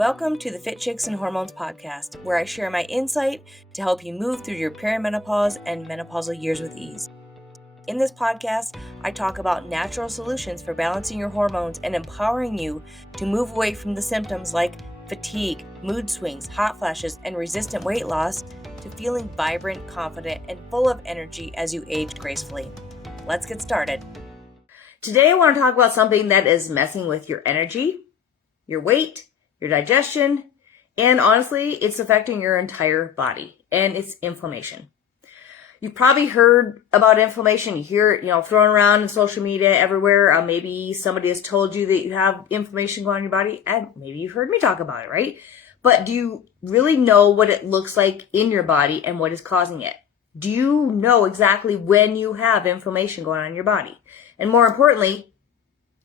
Welcome to the Fit Chicks and Hormones podcast, where I share my insight to help you move through your perimenopause and menopausal years with ease. In this podcast, I talk about natural solutions for balancing your hormones and empowering you to move away from the symptoms like fatigue, mood swings, hot flashes, and resistant weight loss to feeling vibrant, confident, and full of energy as you age gracefully. Let's get started. Today, I want to talk about something that is messing with your energy, your weight, your digestion, and honestly, it's affecting your entire body, and it's inflammation. You've probably heard about inflammation. You hear it, thrown around in social media everywhere. Maybe somebody has told you that you have inflammation going on in your body, and maybe you've heard me talk about it, right? But do you really know what it looks like in your body and what is causing it? Do you know exactly when you have inflammation going on in your body? And more importantly,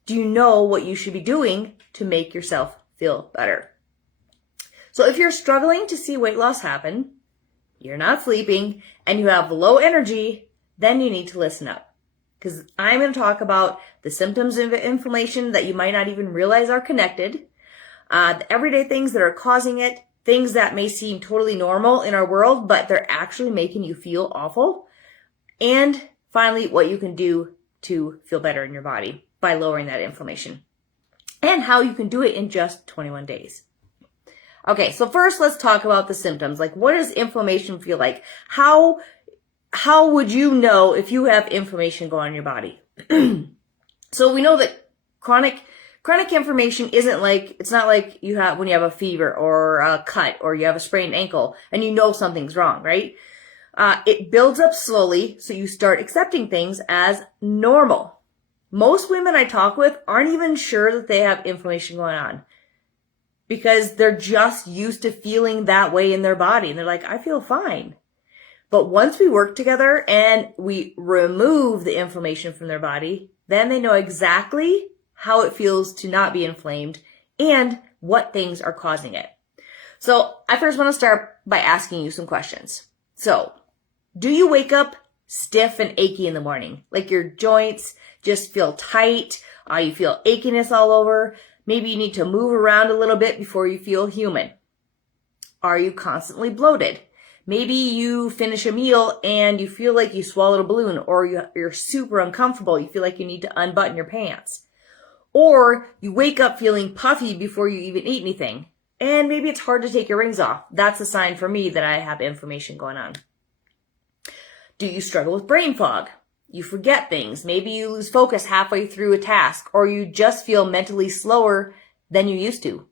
do you know what you should be doing to make yourself feel better? So if you're struggling to see weight loss happen, you're not sleeping, and you have low energy, then you need to listen up. Because I'm going to talk about the symptoms of inflammation that you might not even realize are connected, the everyday things that are causing it, things that may seem totally normal in our world, but they're actually making you feel awful, and finally, what you can do to feel better in your body by lowering that inflammation, and how you can do it in just 21 days. Okay, so first let's talk about the symptoms. Like, what does inflammation feel like? How would you know if you have inflammation going on in your body? So we know that chronic inflammation it's not like you have when you have a fever or a cut or you have a sprained ankle and you know something's wrong, right? It builds up slowly, so you start accepting things as normal. Most women I talk with aren't even sure that they have inflammation going on because they're just used to feeling that way in their body. And they're like, I feel fine. But once we work together and we remove the inflammation from their body, then they know exactly how it feels to not be inflamed and what things are causing it. So I first want to start by asking you some questions. So, do you wake up stiff and achy in the morning? Like your joints just feel tight, you feel achiness all over. Maybe you need to move around a little bit before you feel human. Are you constantly bloated? Maybe you finish a meal and you feel like you swallowed a balloon, or you're super uncomfortable. You feel like you need to unbutton your pants. Or you wake up feeling puffy before you even eat anything. And maybe it's hard to take your rings off. That's a sign for me that I have inflammation going on. Do you struggle with brain fog? You forget things. Maybe you lose focus halfway through a task, or you just feel mentally slower than you used to.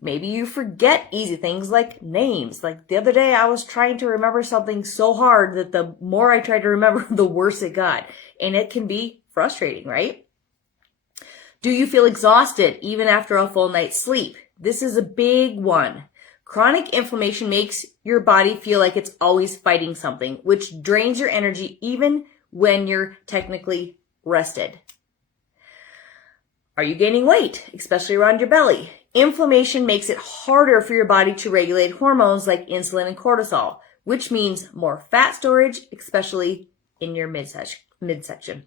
Maybe you forget easy things like names. Like the other day, I was trying to remember something so hard that the more I tried to remember, the worse it got. And it can be frustrating, right? Do you feel exhausted even after a full night's sleep? This is a big one. Chronic inflammation makes your body feel like it's always fighting something, which drains your energy even when you're technically rested. Are you gaining weight, especially around your belly? Inflammation makes it harder for your body to regulate hormones like insulin and cortisol, which means more fat storage, especially in your midsection.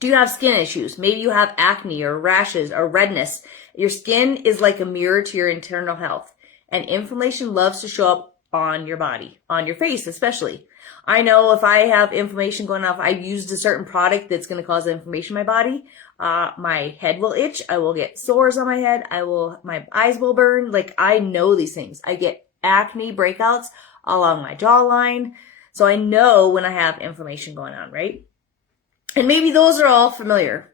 Do you have skin issues? Maybe you have acne or rashes or redness. Your skin is like a mirror to your internal health, and inflammation loves to show up on your body, on your face especially. I know if I have inflammation going on, if I've used a certain product that's going to cause inflammation in my body, my head will itch. I will get sores on my head. My eyes will burn. Like, I know these things. I get acne breakouts along my jawline. So I know when I have inflammation going on, right? And maybe those are all familiar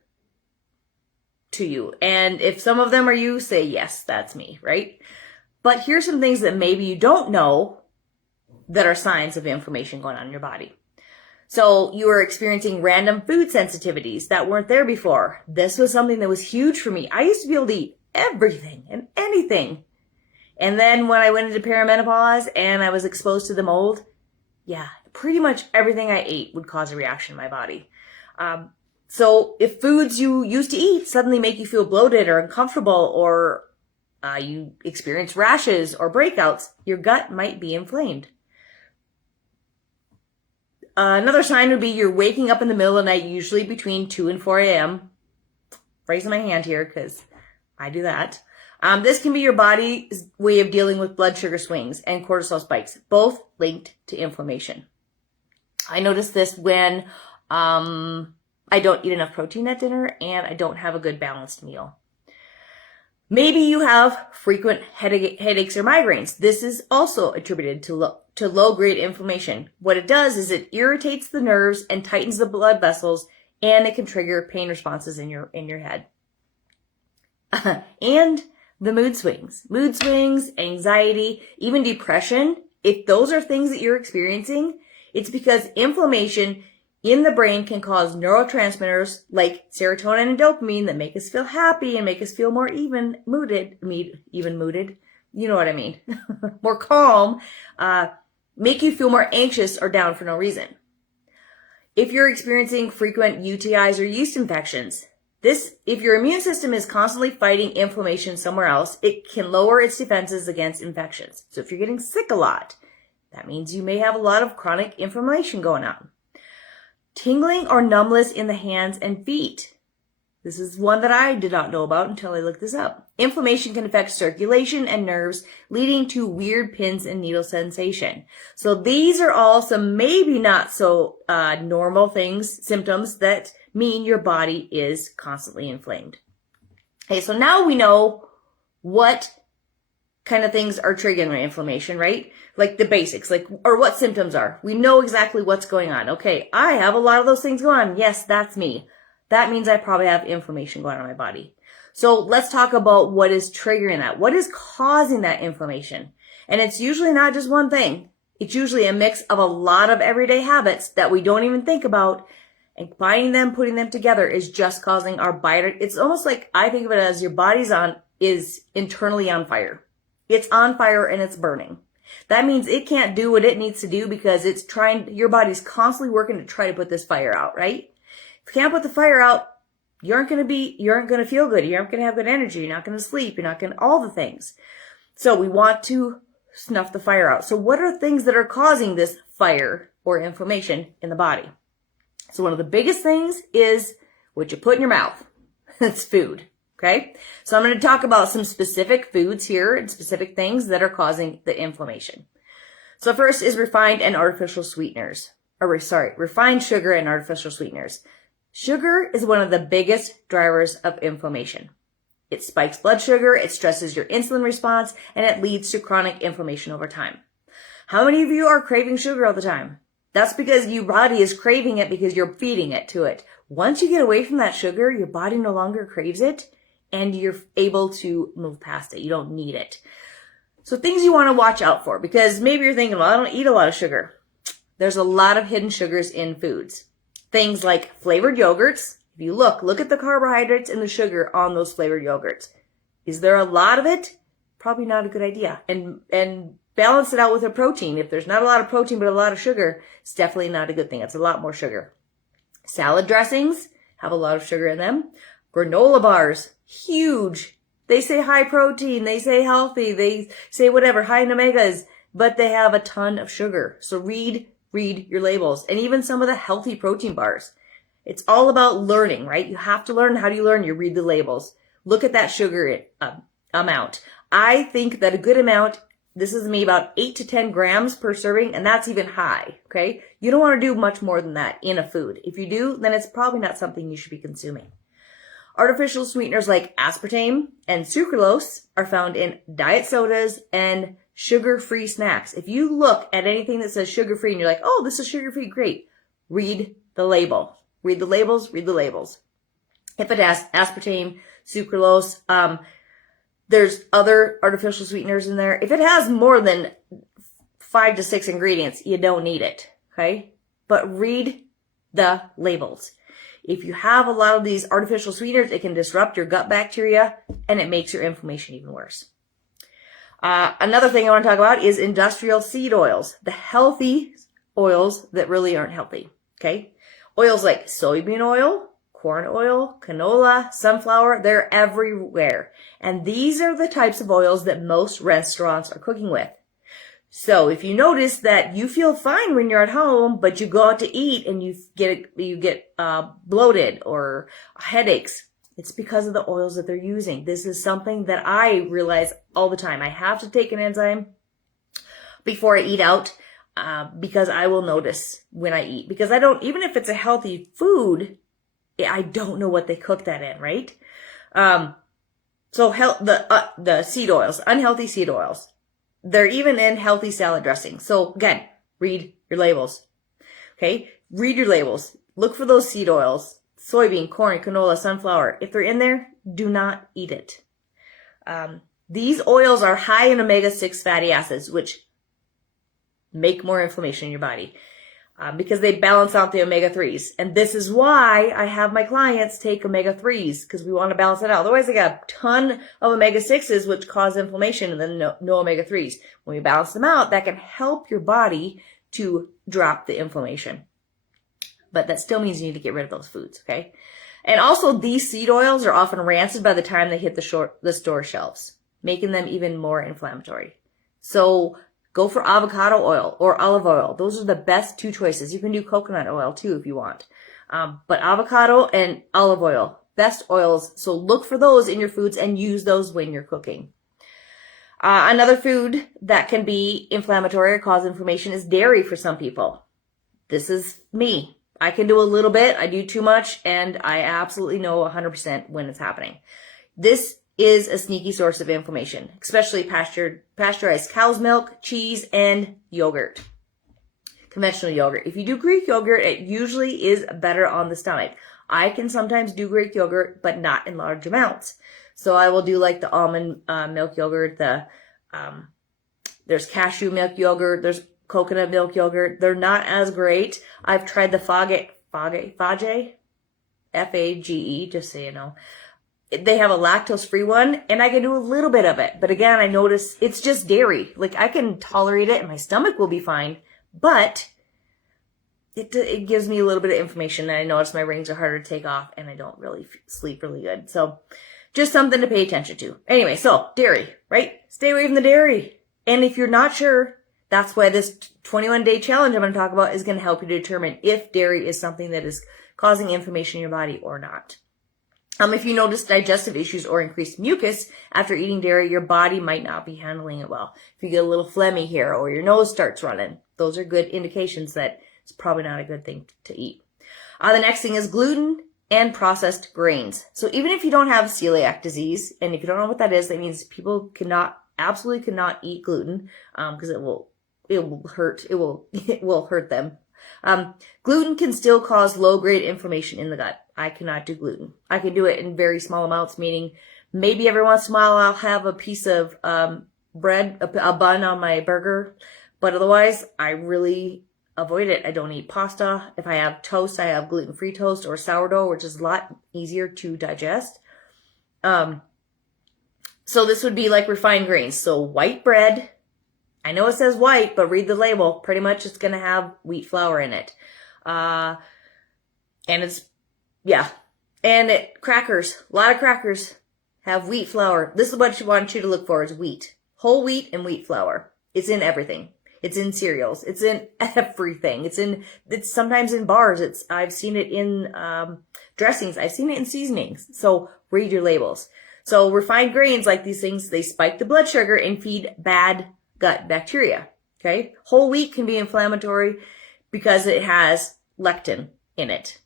to you. And if some of them are you, say, yes, that's me, right? But here's some things that maybe you don't know that are signs of inflammation going on in your body. So you are experiencing random food sensitivities that weren't there before. This was something that was huge for me. I used to be able to eat everything and anything. And then when I went into perimenopause and I was exposed to the mold, pretty much everything I ate would cause a reaction in my body. So if foods you used to eat suddenly make you feel bloated or uncomfortable, or you experience rashes or breakouts, your gut might be inflamed. Another sign would be you're waking up in the middle of the night, usually between 2 and 4 a.m. Raising my hand here because I do that. This can be your body's way of dealing with blood sugar swings and cortisol spikes, both linked to inflammation. I notice this when I don't eat enough protein at dinner and I don't have a good balanced meal. Maybe you have frequent headaches or migraines. This is also attributed to low-grade inflammation. What it does is it irritates the nerves and tightens the blood vessels, and it can trigger pain responses in your head. And the mood swings, anxiety, even depression. If those are things that you're experiencing, it's because inflammation in the brain can cause neurotransmitters like serotonin and dopamine that make us feel happy and make us feel more even mooded. You know what I mean? More calm, make you feel more anxious or down for no reason. If you're experiencing frequent UTIs or yeast infections, if your immune system is constantly fighting inflammation somewhere else, it can lower its defenses against infections. So if you're getting sick a lot, that means you may have a lot of chronic inflammation going on. Tingling or numbness in the hands and feet. This is one that I did not know about until I looked this up. Inflammation can affect circulation and nerves, leading to weird pins and needle sensation. So these are all some maybe not so normal symptoms that mean your body is constantly inflamed. Okay, so now we know what kind of things are triggering inflammation, right? Like the basics, or what symptoms are. We know exactly what's going on. Okay, I have a lot of those things going on. Yes, that's me. That means I probably have inflammation going on in my body. So let's talk about what is triggering that. What is causing that inflammation? And it's usually not just one thing. It's usually a mix of a lot of everyday habits that we don't even think about. And combining them, putting them together is just causing our body. It's almost like I think of it as your body's is internally on fire. It's on fire and it's burning. That means it can't do what it needs to do because your body's constantly working to try to put this fire out, right? If you can't put the fire out, you aren't going to feel good. You aren't going to have good energy. You're not going to sleep. You're not going to, all the things. So we want to snuff the fire out. So what are things that are causing this fire or inflammation in the body? So one of the biggest things is what you put in your mouth. It's food. Okay. So I'm going to talk about some specific foods here and specific things that are causing the inflammation. So first is refined and artificial sweeteners. Refined sugar and artificial sweeteners. Sugar is one of the biggest drivers of inflammation. It spikes blood sugar, it stresses your insulin response, and it leads to chronic inflammation over time. How many of you are craving sugar all the time? That's because your body is craving it because you're feeding it to it. Once you get away from that sugar, your body no longer craves it, and you're able to move past it. You don't need it. So things you want to watch out for, because maybe you're thinking, well, I don't eat a lot of sugar. There's a lot of hidden sugars in foods. Things like flavored yogurts. If you look at the carbohydrates and the sugar on those flavored yogurts. Is there a lot of it? Probably not a good idea. And balance it out with a protein. If there's not a lot of protein but a lot of sugar, it's definitely not a good thing. It's a lot more sugar. Salad dressings have a lot of sugar in them. Granola bars, huge. They say high protein, they say healthy, they say whatever, high in omegas, but they have a ton of sugar. So read your labels. And even some of the healthy protein bars. It's all about learning, right? You have to learn. How do you learn? You read the labels. Look at that sugar amount. I think that a good amount, this is me, about 8 to 10 grams per serving, and that's even high, okay? You don't want to do much more than that in a food. If you do, then it's probably not something you should be consuming. Artificial sweeteners like aspartame and sucralose are found in diet sodas and sugar-free snacks. If you look at anything that says sugar-free and you're like, oh, this is sugar-free, great. Read the label. Read the labels, read the labels. If it has aspartame, sucralose, there's other artificial sweeteners in there. If it has more than 5 to 6 ingredients, you don't need it, okay? But read the labels. If you have a lot of these artificial sweeteners, it can disrupt your gut bacteria and it makes your inflammation even worse. Another thing I want to talk about is industrial seed oils, the healthy oils that really aren't healthy, okay? Oils like soybean oil, corn oil, canola, sunflower, they're everywhere. And these are the types of oils that most restaurants are cooking with. So if you notice that you feel fine when you're at home, but you go out to eat and you get bloated or headaches, It's because of the oils that they're using. This is something that I realize all the time. I have to take an enzyme before I eat out because I will notice when I eat. Because I don't, even if it's a healthy food, I don't know what they cook that in, right? So the seed oils, unhealthy seed oils, they're even in healthy salad dressing. So again, read your labels. Okay? Read your labels. Look for those seed oils. Soybean, corn, canola, sunflower. If they're in there, do not eat it. These oils are high in omega-6 fatty acids, which make more inflammation in your body because they balance out the omega-3s. And this is why I have my clients take omega-3s, because we want to balance it out. Otherwise, they got a ton of omega-6s, which cause inflammation, and then no omega-3s. When we balance them out, that can help your body to drop the inflammation. But that still means you need to get rid of those foods, okay? And also, these seed oils are often rancid by the time they hit the store shelves, making them even more inflammatory. So go for avocado oil or olive oil. Those are the best two choices. You can do coconut oil too if you want. But avocado and olive oil, best oils. So look for those in your foods and use those when you're cooking. Another food that can be inflammatory or cause inflammation is dairy for some people. This is me. I can do a little bit. I do too much, and I absolutely know 100% when it's happening. This is a sneaky source of inflammation, especially pasteurized cow's milk, cheese, and yogurt. Conventional yogurt. If you do Greek yogurt, it usually is better on the stomach. I can sometimes do Greek yogurt, but not in large amounts. So I will do like the almond milk yogurt, there's cashew milk yogurt, there's coconut milk yogurt. They're not as great. I've tried the Fage, F-A-G-E, just so you know. They have a lactose-free one, and I can do a little bit of it. But again, I notice it's just dairy. Like, I can tolerate it, and my stomach will be fine, but it gives me a little bit of inflammation, and I notice my rings are harder to take off, and I don't really sleep really good. So just something to pay attention to. Anyway, so dairy, right? Stay away from the dairy. And if you're not sure, that's why this 21-day challenge I'm going to talk about is going to help you determine if dairy is something that is causing inflammation in your body or not. If you notice digestive issues or increased mucus after eating dairy, your body might not be handling it well. If you get a little phlegmy here or your nose starts running, those are good indications that it's probably not a good thing to eat. The next thing is gluten and processed grains. So even if you don't have celiac disease, and if you don't know what that is, that means people absolutely cannot eat gluten because it will hurt them. Gluten can still cause low-grade inflammation in the gut. I cannot do gluten. I can do it in very small amounts, meaning maybe every once in a while I'll have a piece of bread, a bun on my burger, but otherwise I really avoid it. I don't eat pasta. If I have toast, I have gluten-free toast or sourdough, which is a lot easier to digest. So this would be like refined grains. So white bread, I know it says white, but read the label. Pretty much it's going to have wheat flour in it. Crackers, a lot of crackers have wheat flour. This is what I want you to look for is wheat. Whole wheat and wheat flour. It's in everything. It's in cereals. It's in everything. It's sometimes in bars. I've seen it in dressings. I've seen it in seasonings. So read your labels. So refined grains like these things, they spike the blood sugar and feed bad gut bacteria. Okay. Whole wheat can be inflammatory because it has lectin in it.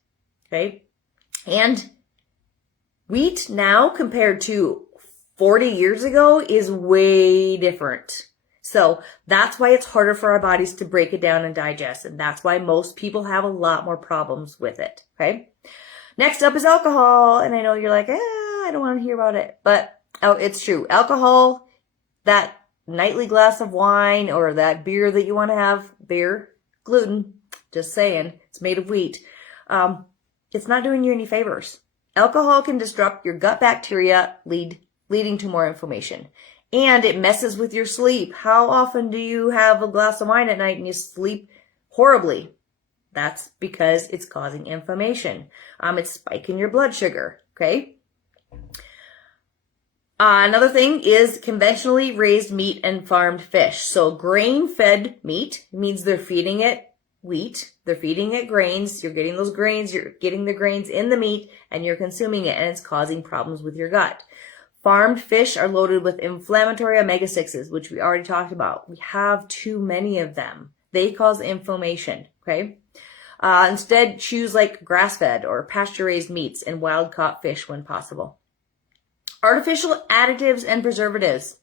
Okay. And wheat now compared to 40 years ago is way different. So that's why it's harder for our bodies to break it down and digest. And that's why most people have a lot more problems with it. Okay. Next up is alcohol. And I know you're like, I don't want to hear about it, but it's true. Alcohol, that nightly glass of wine or that beer that you want to have, gluten, just saying, it's made of wheat. It's not doing you any favors. Alcohol can disrupt your gut bacteria, leading to more inflammation. And it messes with your sleep. How often do you have a glass of wine at night and you sleep horribly? That's because it's causing inflammation. It's spiking your blood sugar, okay? Another thing is conventionally raised meat and farmed fish. So grain-fed meat means they're feeding it wheat. They're feeding it grains. You're getting those grains. You're getting the grains in the meat and you're consuming it, and it's causing problems with your gut. Farmed fish are loaded with inflammatory omega-6s, which we already talked about. We have too many of them. They cause inflammation, okay? Instead, choose like grass-fed or pasture-raised meats and wild-caught fish when possible. Artificial additives and preservatives.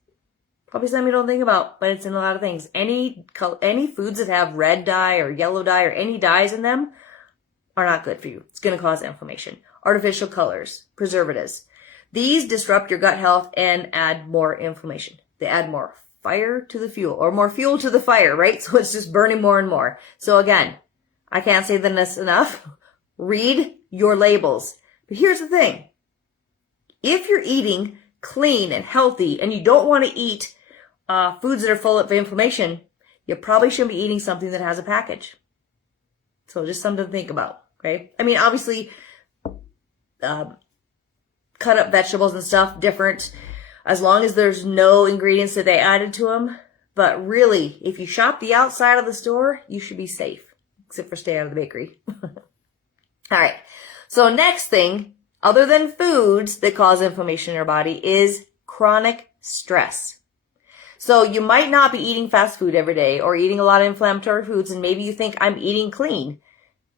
Probably something you don't think about, but it's in a lot of things. Any foods that have red dye or yellow dye or any dyes in them are not good for you. It's going to cause inflammation. Artificial colors, preservatives. These disrupt your gut health and add more inflammation. They add more fire to the fuel, or more fuel to the fire, right? So it's just burning more and more. So again, I can't say this enough. Read your labels. But here's the thing. If you're eating clean and healthy and you don't want to eat foods that are full of inflammation, you probably shouldn't be eating something that has a package. So just something to think about, okay? I mean, obviously, cut up vegetables and stuff, different, as long as there's no ingredients that they added to them. But really, if you shop the outside of the store, you should be safe, except for stay out of the bakery. All right. So next thing, other than foods that cause inflammation in your body, is chronic stress. So you might not be eating fast food every day or eating a lot of inflammatory foods, and maybe you think I'm eating clean,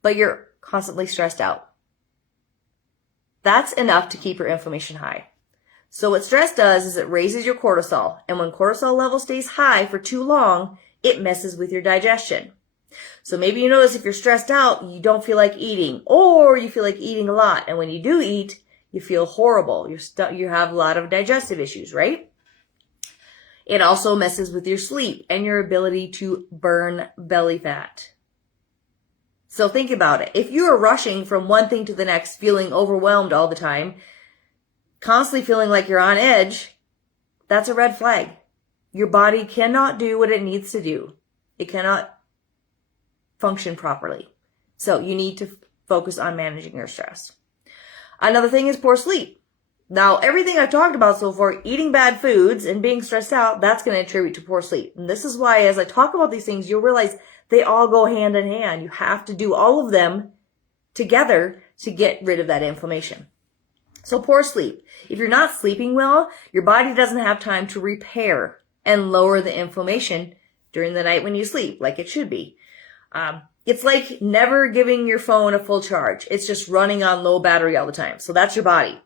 but you're constantly stressed out. That's enough to keep your inflammation high. So what stress does is it raises your cortisol, and when cortisol level stays high for too long, it messes with your digestion. So maybe you notice if you're stressed out, you don't feel like eating, or you feel like eating a lot, and when you do eat, you feel horrible. You have a lot of digestive issues, right? It also messes with your sleep and your ability to burn belly fat. So think about it. If you are rushing from one thing to the next, feeling overwhelmed all the time, constantly feeling like you're on edge, that's a red flag. Your body cannot do what it needs to do. It cannot function properly. So you need to focus on managing your stress. Another thing is poor sleep. Now, everything I've talked about so far, eating bad foods and being stressed out, that's going to attribute to poor sleep. And this is why, as I talk about these things, you'll realize they all go hand in hand. You have to do all of them together to get rid of that inflammation. So poor sleep. If you're not sleeping well, your body doesn't have time to repair and lower the inflammation during the night when you sleep, like it should be. It's like never giving your phone a full charge. It's just running on low battery all the time. So that's your body.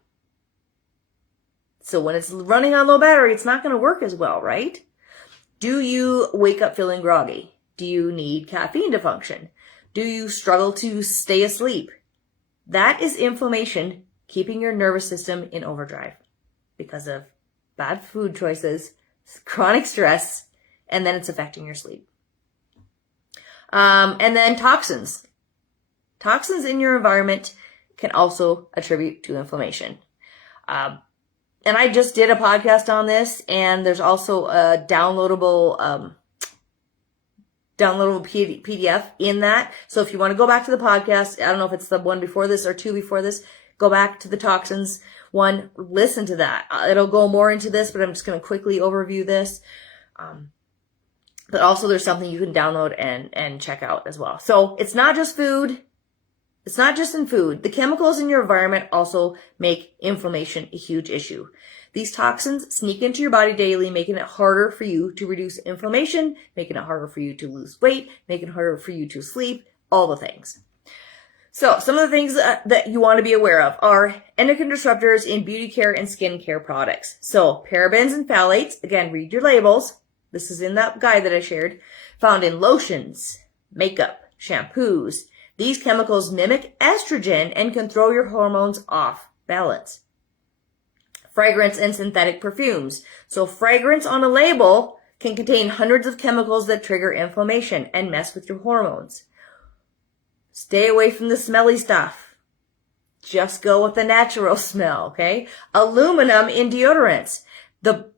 So when it's running on low battery, it's not going to work as well, right? Do you wake up feeling groggy? Do you need caffeine to function? Do you struggle to stay asleep? That is inflammation keeping your nervous system in overdrive because of bad food choices, chronic stress, and then it's affecting your sleep. And then toxins. Toxins in your environment can also attribute to inflammation. And I just did a podcast on this, and there's also a downloadable PDF in that. So if you want to go back to the podcast, I don't know if it's the one before this or two before this, go back to the toxins one, listen to that. It'll go more into this, but I'm just going to quickly overview this. But also there's something you can download and check out as well. So it's not just food. It's not just in food. The chemicals in your environment also make inflammation a huge issue. These toxins sneak into your body daily, making it harder for you to reduce inflammation, making it harder for you to lose weight, making it harder for you to sleep, all the things. So some of the things that you want to be aware of are endocrine disruptors in beauty care and skin care products. So parabens and phthalates, again, read your labels. This is in that guide that I shared, found in lotions, makeup, shampoos. These chemicals mimic estrogen and can throw your hormones off balance. Fragrance and synthetic perfumes. So fragrance on a label can contain hundreds of chemicals that trigger inflammation and mess with your hormones. Stay away from the smelly stuff. Just go with the natural smell, okay? Aluminum in deodorants.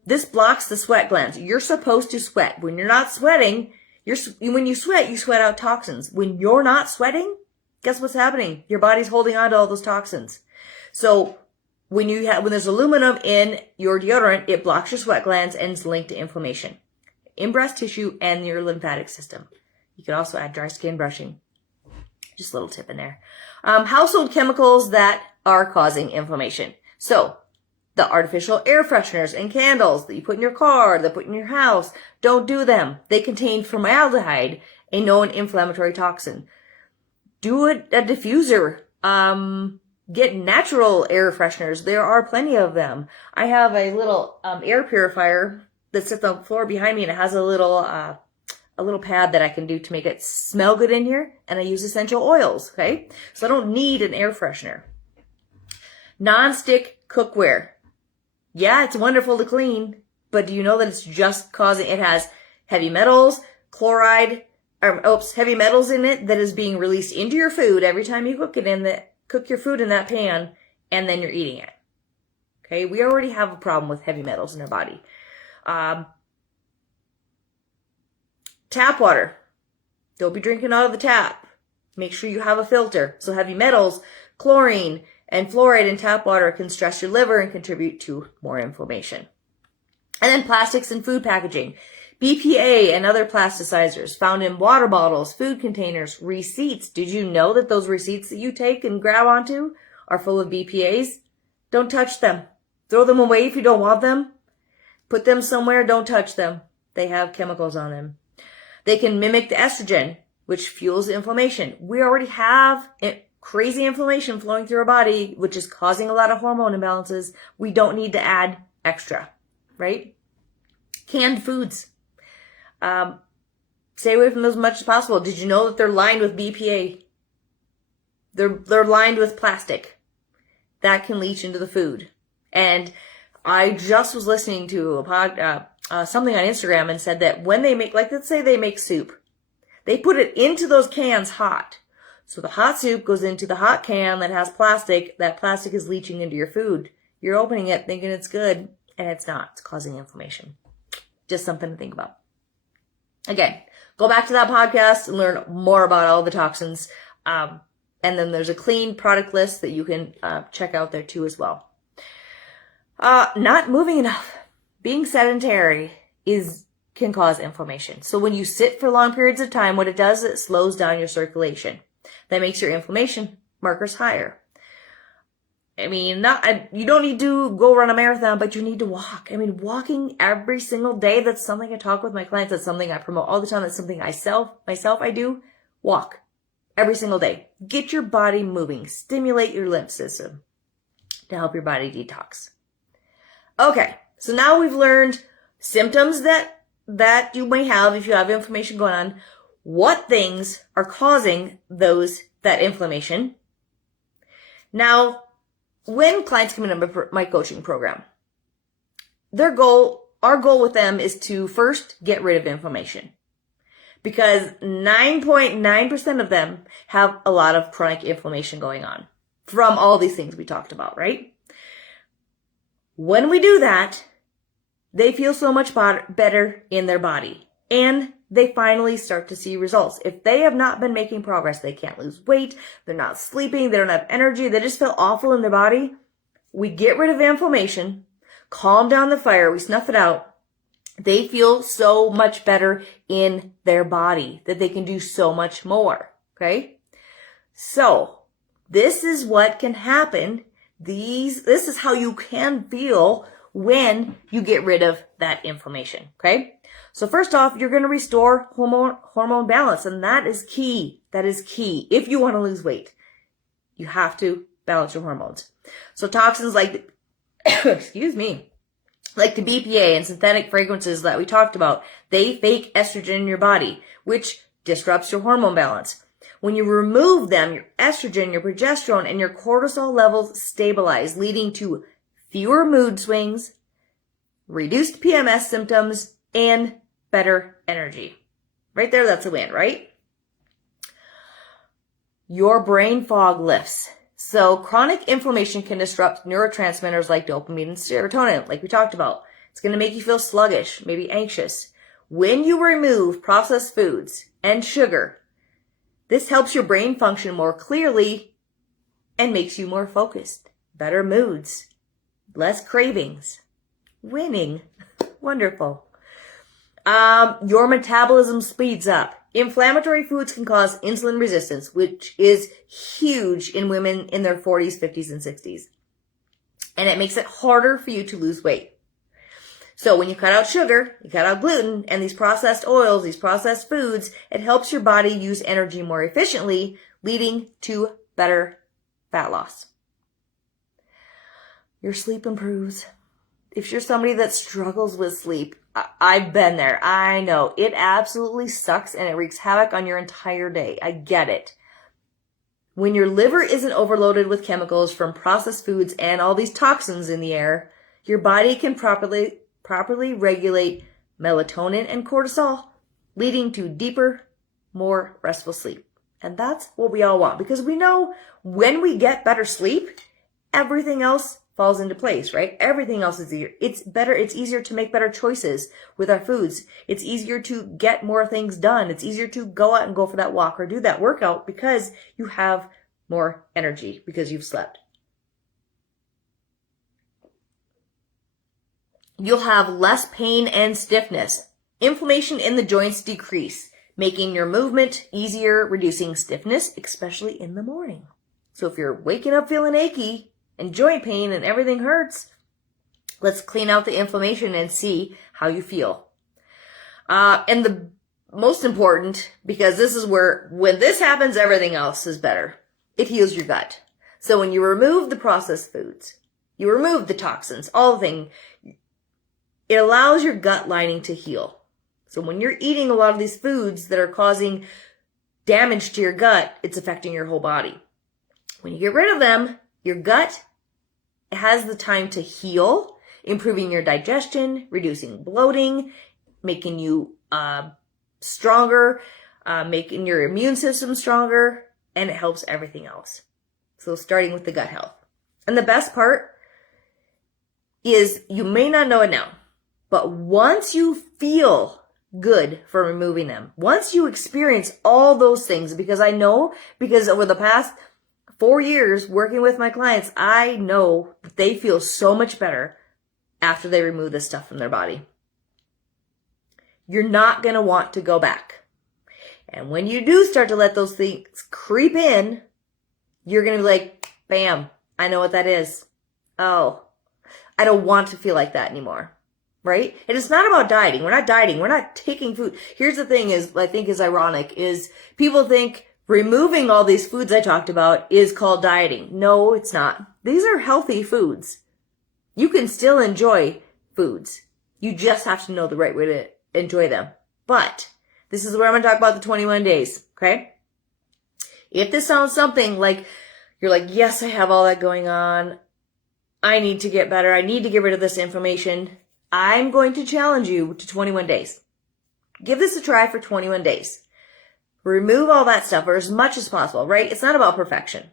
This blocks the sweat glands. You're supposed to sweat. When you're not sweating, when you sweat out toxins. When you're not sweating, guess what's happening? Your body's holding on to all those toxins. So when there's aluminum in your deodorant, it blocks your sweat glands and is linked to inflammation in breast tissue and your lymphatic system. You can also add dry skin brushing. Just a little tip in there. Household chemicals that are causing inflammation. So the artificial air fresheners and candles that you put in your car, that put in your house, don't do them. They contain formaldehyde, a known inflammatory toxin. Do a diffuser. Get natural air fresheners. There are plenty of them. I have a little air purifier that sits on the floor behind me, and it has a little pad that I can do to make it smell good in here, and I use essential oils, okay? So I don't need an air freshener. Non-stick cookware. Yeah, it's wonderful to clean, but do you know that it's just causing, it has heavy metals, heavy metals in it that is being released into your food every time you cook your food in that pan, and then you're eating it. Okay, we already have a problem with heavy metals in our body. Tap water. Don't be drinking out of the tap. Make sure you have a filter. So heavy metals, chlorine, and fluoride in tap water can stress your liver and contribute to more inflammation. And then plastics and food packaging. BPA and other plasticizers found in water bottles, food containers, receipts. Did you know that those receipts that you take and grab onto are full of BPAs? Don't touch them. Throw them away if you don't want them. Put them somewhere. Don't touch them. They have chemicals on them. They can mimic the estrogen, which fuels inflammation. We already have crazy inflammation flowing through our body, which is causing a lot of hormone imbalances. We don't need to add extra, right? Canned foods. Stay away from those as much as possible. Did you know that they're lined with BPA? They're lined with plastic. That can leach into the food. And I just was listening to something on Instagram and said that when they make, like let's say they make soup, they put it into those cans hot. So the hot soup goes into the hot can that has plastic. That plastic is leaching into your food. You're opening it thinking it's good, and it's not. It's causing inflammation. Just something to think about. Again, go back to that podcast and learn more about all the toxins. And then there's a clean product list that you can check out there too as well. Not moving enough. Being sedentary can cause inflammation. So when you sit for long periods of time, what it does is it slows down your circulation. That makes your inflammation markers higher. I mean, you don't need to go run a marathon, but you need to walk. I mean, walking every single day, that's something I talk with my clients. That's something I promote all the time. That's something I do. Walk every single day. Get your body moving. Stimulate your lymph system to help your body detox. Okay, so now we've learned symptoms that you may have if you have inflammation going on. What things are causing that inflammation? Now, when clients come into my coaching program, our goal with them is to first get rid of inflammation, because 9.9% of them have a lot of chronic inflammation going on from all these things we talked about, right? When we do that, they feel so much better in their body, and they finally start to see results. If they have not been making progress, they can't lose weight, they're not sleeping, they don't have energy, they just feel awful in their body. We get rid of the inflammation, calm down the fire, we snuff it out. They feel so much better in their body that they can do so much more, okay? So, this is what can happen. This is how you can feel when you get rid of that inflammation, okay? So first off, you're going to restore hormone balance, and that is key. That is key. If you want to lose weight, you have to balance your hormones. So toxins like, excuse me, like the BPA and synthetic fragrances that we talked about, they fake estrogen in your body, which disrupts your hormone balance. When you remove them, your estrogen, your progesterone, and your cortisol levels stabilize, leading to fewer mood swings, reduced PMS symptoms, and better energy. Right there, that's a win, right? Your brain fog lifts. So chronic inflammation can disrupt neurotransmitters like dopamine and serotonin, like we talked about. It's going to make you feel sluggish, maybe anxious. When you remove processed foods and sugar, this helps your brain function more clearly and makes you more focused. Better moods, less cravings, winning. Wonderful. Your metabolism speeds up. inflammatory foods can cause insulin resistance, which is huge in women in their 40s, 50s, and 60s. And it makes it harder for you to lose weight. So when you cut out sugar, you cut out gluten, and these processed oils, these processed foods, it helps your body use energy more efficiently, leading to better fat loss. Your sleep improves. If you're somebody that struggles with sleep, I've been there. I know. It absolutely sucks and it wreaks havoc on your entire day. I get it. When your liver isn't overloaded with chemicals from processed foods and all these toxins in the air, your body can properly regulate melatonin and cortisol, leading to deeper, more restful sleep. And that's what we all want, because we know when we get better sleep, everything else falls into place, right? Everything else is easier. It's better. It's easier to make better choices with our foods. It's easier to get more things done. It's easier to go out and go for that walk or do that workout because you have more energy because you've slept. You'll have less pain and stiffness. Inflammation in the joints decrease, making your movement easier, reducing stiffness, especially in the morning. So if you're waking up feeling achy and joint pain and everything hurts, let's clean out the inflammation and see how you feel. And the most important, because this is where, when this happens, everything else is better. It heals your gut. So when you remove the processed foods, you remove the toxins, all the things, it allows your gut lining to heal. So when you're eating a lot of these foods that are causing damage to your gut, it's affecting your whole body. When you get rid of them, your gut has the time to heal, improving your digestion, reducing bloating, making you stronger, making your immune system stronger, and it helps everything else. So starting with the gut health. And the best part is, you may not know it now, but once you feel good for removing them, once you experience all those things, because I know, because over the past 4 years working with my clients, I know that they feel so much better after they remove this stuff from their body. You're not going to want to go back. And when you do start to let those things creep in, you're going to be like, bam, I know what that is. Oh, I don't want to feel like that anymore. Right? And it's not about dieting. We're not dieting. We're not taking food. Here's the thing is, I think is ironic, is people think removing all these foods I talked about is called dieting. No, it's not. These are healthy foods. You can still enjoy foods. You just have to know the right way to enjoy them. But this is where I'm going to talk about the 21 days. Okay? If this sounds something like, you're like, yes, I have all that going on. I need to get better. I need to get rid of this inflammation. I'm going to challenge you to 21 days. Give this a try for 21 days. Remove all that stuff, or as much as possible, right? It's not about perfection.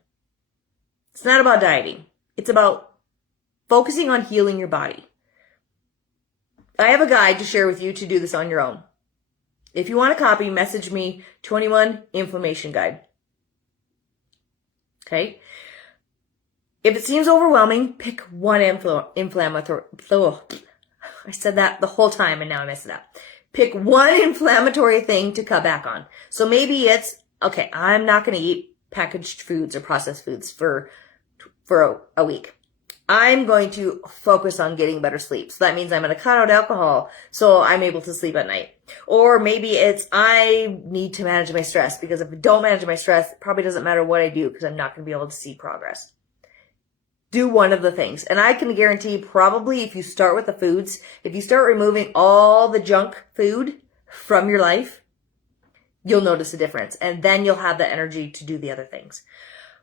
It's not about dieting. It's about focusing on healing your body. I have a guide to share with you to do this on your own. If you want a copy, message me 21 Inflammation Guide. Okay? If it seems overwhelming, pick one inflammatory... I said that the whole time and now I messed it up. Pick one inflammatory thing to cut back on. So maybe it's, okay, I'm not going to eat packaged foods or processed foods for a week. I'm going to focus on getting better sleep. So that means I'm going to cut out alcohol so I'm able to sleep at night. Or maybe it's, I need to manage my stress, because if I don't manage my stress, it probably doesn't matter what I do because I'm not going to be able to see progress. Do one of the things. And I can guarantee, probably if you start with the foods, if you start removing all the junk food from your life, you'll notice a difference. And then you'll have the energy to do the other things.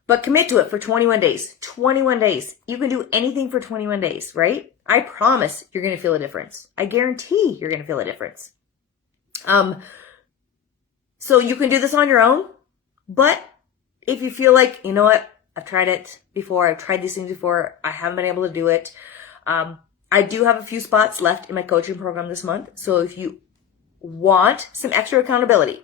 But commit to it for 21 days. 21 days. You can do anything for 21 days, right? I promise you're going to feel a difference. I guarantee you're going to feel a difference. So you can do this on your own. But if you feel like, you know what? I've tried it before. I've tried these things before. I haven't been able to do it. I do have a few spots left in my coaching program this month. So if you want some extra accountability,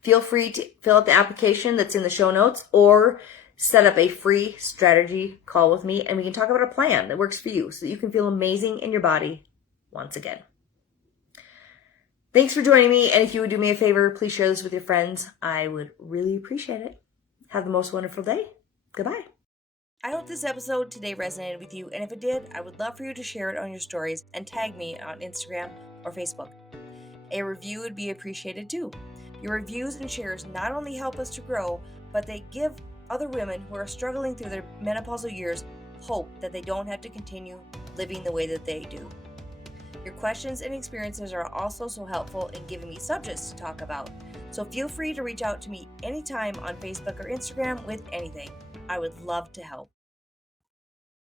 feel free to fill out the application that's in the show notes, or set up a free strategy call with me and we can talk about a plan that works for you so that you can feel amazing in your body once again. Thanks for joining me, and if you would do me a favor, please share this with your friends. I would really appreciate it. Have the most wonderful day. Goodbye. I hope this episode today resonated with you, and if it did, I would love for you to share it on your stories and tag me on Instagram or Facebook. A review would be appreciated too. Your reviews and shares not only help us to grow, but they give other women who are struggling through their menopausal years hope that they don't have to continue living the way that they do. Your questions and experiences are also so helpful in giving me subjects to talk about. So feel free to reach out to me anytime on Facebook or Instagram with anything. I would love to help.